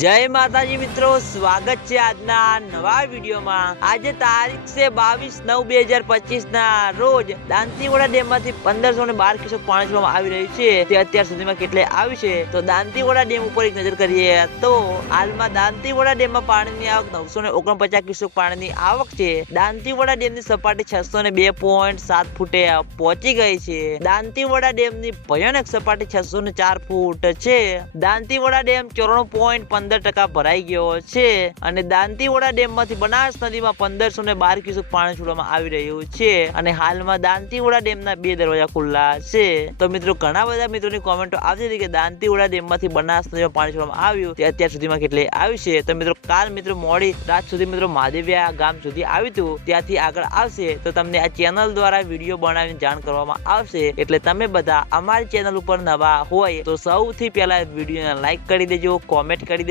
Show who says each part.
Speaker 1: જય માતાજી મિત્રો, સ્વાગત છે આજના નવા વિડીયોમાં. આજે તારીખ છે બાવીસ નવ બે હજાર પચીસ ના રોજ દાંતીવાડા ડેમમાંથી પંદરસો ને બાર કિસો પાણી છોડવામાં આવી રહ્યું છે. તે અત્યાર સુધીમાં કેટલે આવ્યું છે? તો દાંતીવાડા ડેમ ઉપર એક નજર કરીએ, તો હાલમાં દાંતીવાડા ડેમમાં પાણીની આવક નવસો ને ઓગણપચાસ કિસો પાણીની આવક છે. દાંતીવાડા ડેમની સપાટી છસો ને બે પોઈન્ટ સાત ફૂટે પહોંચી ગઈ છે. દાંતીવાડા ડેમની ભયાનક સપાટી છસો ને ચાર ફૂટ છે. દાંતીવાડા ડેમ ચોરાણું પોઈન્ટ પંદર ટકા ભરાઈ ગયો છે અને દાંતીવાડા ડેમમાંથી બનાસ નદીમાં પંદરસો ને બાર ક્યુસેક પાણી છોડવામાં આવી રહ્યું છે અને હાલમાં દાંતીવાડા ડેમના બે દરવાજા ખુલ્લા છે. તો મિત્રો, ઘણા બધા મિત્રોની કોમેન્ટો આવતી હતી કે દાંતીવાડા ડેમમાંથી બનાસ નદીમાં પાણી છોડવામાં આવ્યું તે અત્યાર સુધીમાં કેટલે આવ્યું છે. તો મિત્રો, કાલ મિત્રો મોડી રાત સુધી મિત્રો મહાદેવિયા ગામ સુધી આવ્યું હતું. ત્યાંથી આગળ આવશે તો તમને આ ચેનલ દ્વારા વીડિયો બનાવીને જાણ કરવામાં આવશે. એટલે તમે બધા અમારી ચેનલ ઉપર નવા હોય તો સૌથી પહેલા વિડીયોને લાઈક કરી દેજો, કોમેન્ટ કરી દેજો